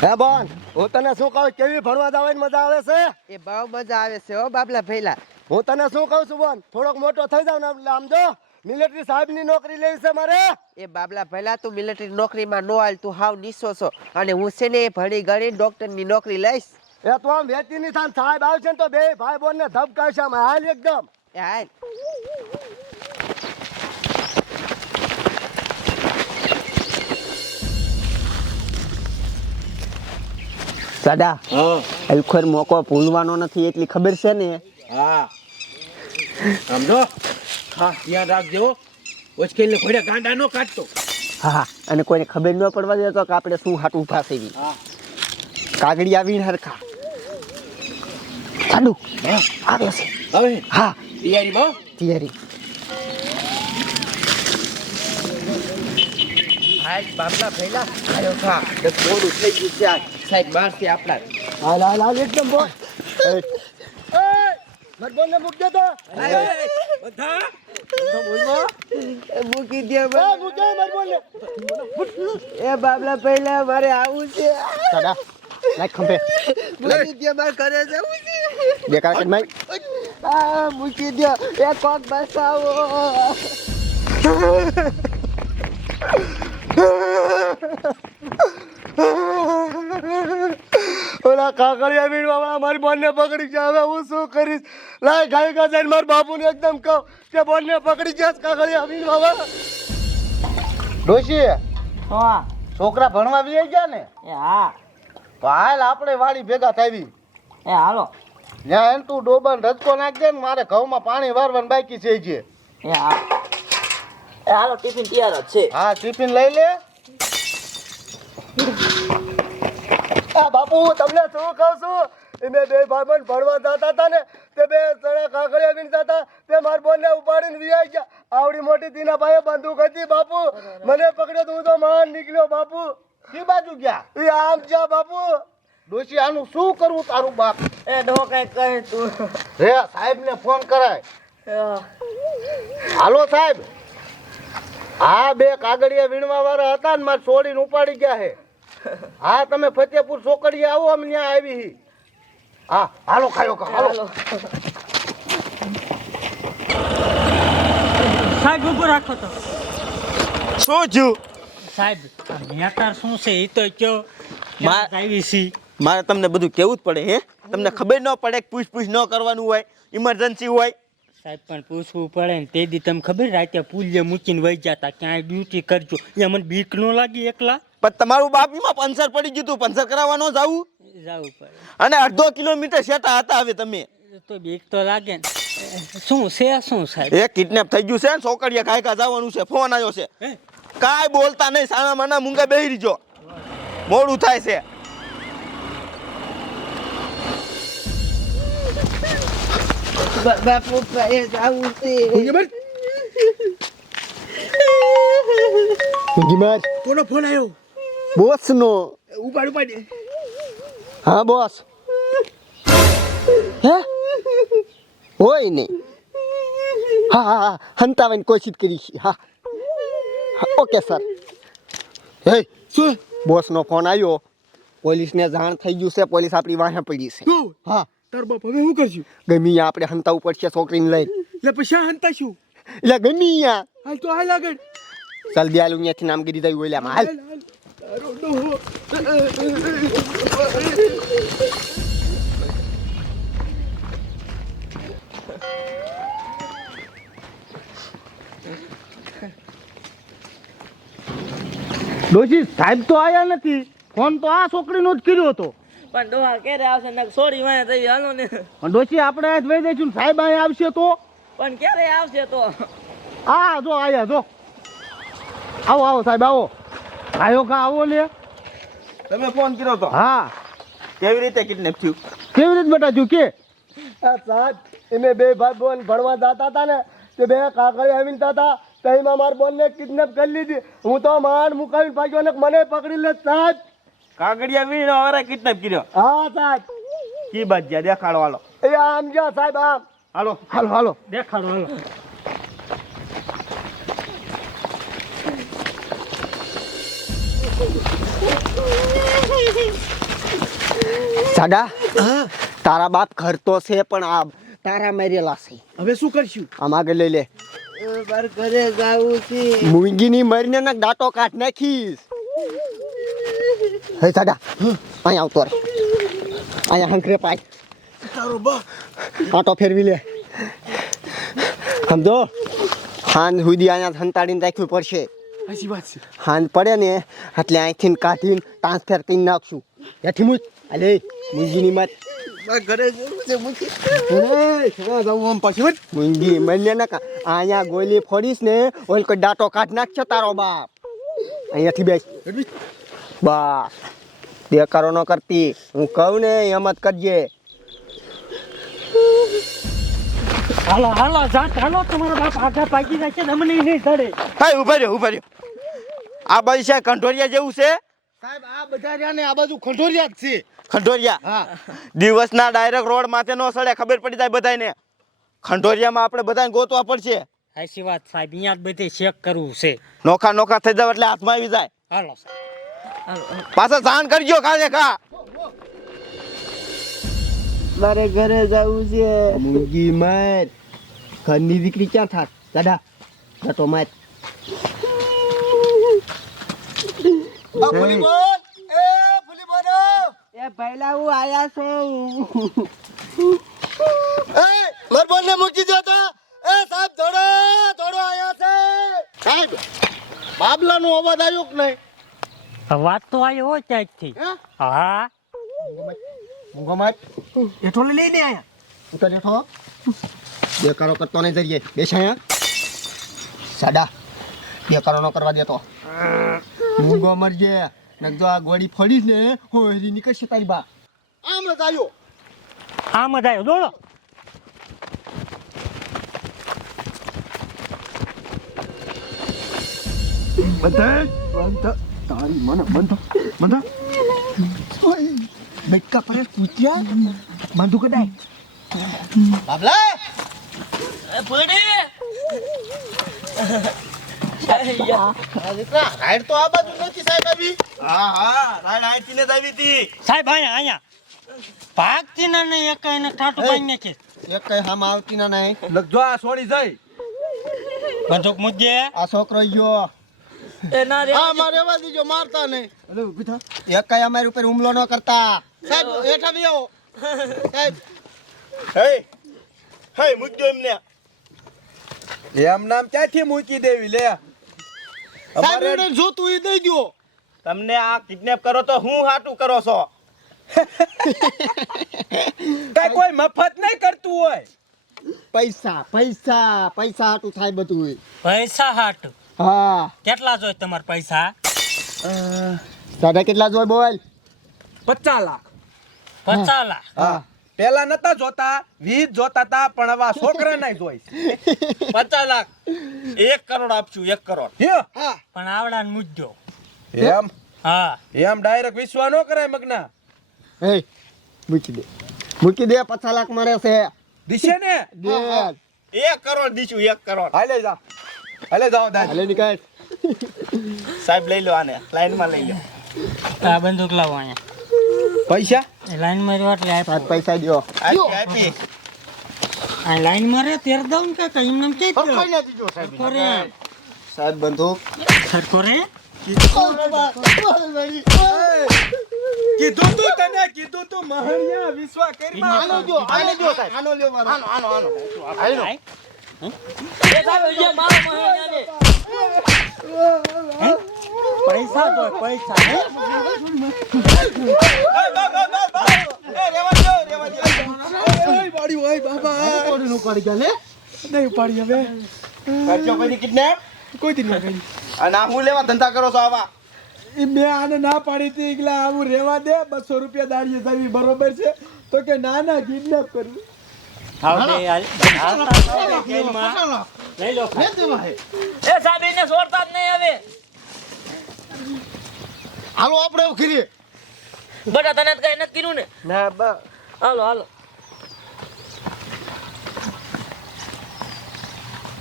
હે બોન હું તને શું કહું કેવી ભણવા જવાની મજા આવે છે? એ બહુ મજા આવે છે હો બાપલા ભેલા. હું તને શું કહું છું બોન થોડોક મોટો થઈ જાવ ને આમ જો મિલિટરી સાહેબની નોકરી લેવી છે મારે. એ બાબલા ભૈલા તું મિલિટરી નોકરીમાં નો હાલ તું હાવ નીસો છો. અને હું છે ને ભણી ગણી ડોક્ટરની નોકરી લઈશ. એ તું આમ વેચી ની થાન સાહેબ આવશે ને તો બે ભાઈ બોન ને ધબકાવશે આમ. હાલ એકદમ. હાલ. દાદા અલખર મોકો ભૂલવાનો નથી એટલી ખબર છે ને? હા. સમજો? હા ધ્યાન રાખજો ઉચકેલને ઘોડે ગાંડા નો કાઢતો. હા અને કોઈને ખબર ન પડવા દેતો કે આપણે શું હાટ ઊભા થઈ હા. કાગડી આવીને હરખા. ચાલુ. આવે છે. હવે હા. તૈયારીમાં તૈયારી. હાલ બાપલા ભેલા. આયો ખા તો થઈ ગયું છે આ સાહેબ. મારશે આપણા. હાલ હાલ હાલ એકદમ બોલ. એ મત બોલ ને મૂક દે તો. બધા? મૂકી દે એ બાબલા ભૈલા મારે આવું છે. દાદા લાઈક ખંભે. મૂકી દે મારે ઘરે જવું છે. બે કાકડ માઈ આ મૂકી દે. એ કોક બસાવો. ઓલા કાકડિયા વીણવા વાળા મારી બોનને પકડી છે. હવે હું શું કરીશ? લાય ગાય ગા જઈને મારા બાપુને એકદમ કહું કે બોનને પકડી છે કાકડિયા વીણવા વાળા. ડોશી હા છોકરા ભણવા વી ગયા ને? એ હા. તો હાલ આપણે વાડી ભેગા થાવી. એ હાલો. ત્યાં એમ તું ડોબન રજકો નાખ દે ને મારે ઘઉંમાં પાણી વારવાનું બાકી છે જે. એ હા. એ હાલો ટિફિન તૈયાર જ છે. હા ટિફિન લઈ લે. આ બાપુ હું તમને શું કહું છું? મેં બે ભાઈ બંધ ભણવા જતા હતા ને તે બે ચણા કાકડી વીણતા હતા તે માર બોનને ઉપાડીને વિયાઈ ગયા. આવડી મોટી તીના ભાઈએ બંદૂક હતી બાપુ. મને પકડ્યો તું હું તો માન નીકળ્યો બાપુ. કી બાજુ ગયા? એ આમ જા બાપુ. ડોશી આનું શું કરવું તારું બાપ? એ ડો કઈ કહે તું. રે સાહેબને ફોન કરાય. હાલો સાહેબ. હા બે કાગળિયા વીણવા વાળા હતા ને મારે છોડીને ઉપાડી ગયા છે. હા તમે ફતેપુર ચોકડી આવો અમે ત્યાં આવી હા. હાલો ખાયો હાલો. સાહેબ ઊભો રાખો તો. શું થયું? સાહેબ આ શું છે એ તો કયો? આવી છી. મારે તમને બધું કેવું જ પડે હે? તમને ખબર ન પડે કે પૂછ પૂછ ન કરવાનું હોય ઇમરજન્સી હોય સાહેબ પણ પૂછવું પડે ને તે દી તમે ખબર રાતે પુલ્ય મૂકીને વહી જતા ક્યાંય ડ્યુટી કરજો. એ મને બીક ન લાગી એકલા? પણ તમારું બાપીમાં પંચર પડી ગયું હતું પંચર કરાવવાનો જાવું? જવું પડે. અને અડધો કિલોમીટર શેટા હતા હવે તમે. તો બીક તો લાગે ને. શું છે શું સાહેબ? એ કિડનેપ થઈ ગયું છે ને છોકરીયા કાયકા જવાનું છે ફોન આવ્યો છે. કાંઈ બોલતા નહીં સાના માના મૂંગા બેહી રહીજો મોડું થાય છે. બા- બાપુ ભાઈ આવું છે ગિમાર કોનો ફોન આવ્યો બોસ નો ઉપાડ ઉપાડ હા બોસ હે હોય ને હા હા હા હંતાવાની કોશિશ કરી છે હા હા, ઓકે સર હે શું બોસનો ફોન આવ્યો પોલીસને જાણ થઈ ગયું છે પોલીસ આપણી વાહે પડી છે તું હા તાર બાપ હવે શું કરશું? ગમી આપણે હંતા ઉપર છે છોકરીને લઈને. એટલે પછી હંતા શું? એટલે ગમી હાલ તો હાલ આગળ. ચાલ દયાલુ ત્યાંથી નામગીરી થઈ ઓલામાં હાલ. હાલ ડોશી સાહેબ તો આયા નથી. ફોન તો આ છોકરીનો જ કર્યો હતો. પણ ડોહા ક્યારે આવશે ને સોરી વાય થઈ હાલો ને. પણ ડોશી આપણે આજ વહી દઈશું સાહેબ અહીં આવશે તો? પણ ક્યારે આવશે તો? હા જો આયા જો. આવો આવો સાહેબ આવો. આયો કા આવો લે. તમે ફોન કર્યો તો? હા. કેવી રીતે કિડનેપ થયું? કેવી રીતે બેટા થયું કે? સાહેબ એને બે ભાઈ બોન ભણવા જતા હતા ને તે બે કાકડી આવીને હતા તેમાં મારા બોનને કિડનેપ કરી લીધી. હું તો માંડ મુકાવી પાક્યો ને મને પકડી લે સાહેબ. કાગડિયા વીણો વાળા કિડનેપ કર્યો. હા સાહેબ. કી બાત ગયા દેખાડો હાલો. એ આમ ગયા સાહેબ આમ. હાલો. હાલો હાલો. દેખાડો હાલો. સાડા તારા બાપ ઘર તો છે પણ આ તારા મેરેલા છે. હવે શું કરશું? આમ આગળ લઈ લે. માર ઘરે જાવું છે. મૂંગીની મરીને દાંતો કાઢ નાખીશ. હે સાડા. અહીંયા આવતો રે અહીંયા હંકરે પાય. તારો બા. આટો ફેરવી લે. સમજો? હાન સુધી અહીંયા સંતાડીને રાખ્યું પડશે. હાચી વાત છે. હાન પડે ને એટલે અહીંથી કાઢીને ટ્રાન્સફર કરી નાખશું. એથી મૂજ અલે મૂંગીની મત ઘરે. મૂંગી મને અહીંયા ગોલી ફોડીશ ને ઓલ કોઈ દાંતો કાઢ નાખશે તારો બાપ. અહીંયાથી બેસ. બસ. બેકારો ન કરતી. હું કહું ને એમ જ કરજે. હાલો હાલો જાત હાલો તમારો બાપ આગા પાકી જાય છે તમને નહીં ધડે હા ઊભા રહ્યો ઊભા રહ્યો. આ બાજુ છે કંઠોરિયા જેવું છે? સાહેબ આ બધા રહ્યા ને આ બાજુ ખંડોરિયા જ છે. ખંડોરિયા હા. દિવસના ડાયરેક્ટ રોડ માથે નો સડે ખબર પડી જાય બધાને ખંડોરિયામાં આપણે બધાને ગોતવા પડશે. સાચી વાત સાહેબ અહીંયા જ બધે ચેક કરવું છે. નોખા નોખા થઈ જાવ એટલે હાથમાં આવી જાય. હાલો સાહેબ. પાછા જાણ કરજો કાલે કા. મારે ઘરે જવું છે. મુંગી મત. ઘરની દીકરી ક્યાં થાક દાદા જતો મત. આ ફૂલી બોલ એ ફૂલી બોલ એ પહેલા હું આયા છું. એ માર બોલ ને મૂકી દો તો. એ સાહેબ દોડો દોડો આયા છે. સાહેબ બાબલાનો અવાજ આવ્યો કે નહીં? વાત તો આવી હોય ત્યાંથી હે? હા? મૂંગો મત હેઠો લઈ લઈને આયા ઉતર બેઠો બેકારો કરતો નહીં જરીએ. બેસ અહીંયા. સાડા. બેકારો ન કરવા દેતો. મૂંગો મરજે. નકજો આ ગોળી ફોડીશ ને હોરી નીકળશે તારી બા. આમ જ આવ્યો આમ જ આવ્યો દોડો. તારી મને બંધો બંધો બેકા પરે પૂછ્યા? બંધુ કડાય બાબલા! રાઈડ તો આ બાજુ નથી સાહેબ આવી. હા હા. રાઈડ આઈથી ને જ આવી હતી સાહેબ અહીંયા અહીંયા. ભાગતી ના નહીં એક એને ટાટું પાડી નાખે. એક કઈ હામ આવતી ના નહીં. લગજો આ છોડી જાય બંદૂક મૂકજે આ છોકરો ગયો. હા મારે એવા દીજો મારતા નહીં. અલે ઊભી થા. એક કઈ અમારી ઉપર હુમલો ન કરતા. સાહેબ હેઠા બી આવો સાહેબ. હે હે મૂકજો એમને. એમ નામ ક્યાંથી મૂકી દેવી લે? સાહેબ એને જોતું એ દઈ દો તમને આ કિડનેપ કરો તો હું હાટું કરો છો? કઈ કોઈ મફત નહીં કરતું હોય. પૈસા પૈસા પૈસા હાટું થાય બધું પૈસા હાટ. હા. કેટલા જોઈએ તમારા પૈસા? દાદા કેટલા જોઈએ બોલ? પચાસ લાખ. પચાસ લાખ? હા. પેલા નતા જોતા વીજ જોતા તા પણ હવે છોકરા નહીં જોઈ પચાસ લાખ. એક કરોડ આપશું એક કરોડ. પણ પણ આવડાને મૂકજો. એમ? હા. એમ ડાયરેક્ટ વિશ્વાસ ન કરાય મગના? હે મૂકી દે. મૂકી દે પચાસ લાખ મળે છે. દિશે ને? એક કરોડ દીશું એક કરોડ. હાલે જા. હાલે જાઓ દાદા. હલે નીકળ સાહેબ લઈ લો આને લાઈનમાં લઈ લો. આ બંદૂક લાવો અહીંયા. પૈસા? એ લાઈન માર્યો એટલે આપ પૈસા દો આપી આપી આ લાઈન મારે તેર દઉં કે કઈ? નામ કે કોઈ ના દીજો સાહેબ. કરે સાહેબ બંદૂક. સર કરે કીધું તું તને કીધું તું મહણિયા વિશ્વા કરી આનો જો આનો જો સાહેબ આનો લ્યો મારો આનો આનો. આનો આનો. પૈસા તો પૈસા લેવા ધંધા કરો છો આવા એ મેં આને ના પાડી હતી એકલા આવું રેવા દે, બસો રૂપિયા દાડીએ જાવી બરોબર છે. તો કે ના ના કિડનેપ કરવું દે. લઈ લો. હે. એ સાહેબ એને છોડતા જ નહીં હવે. હાલો આપણે એવું કરીએ. બટા તને કઈ નથી કર્યું ને. ના બા. હાલો હાલો.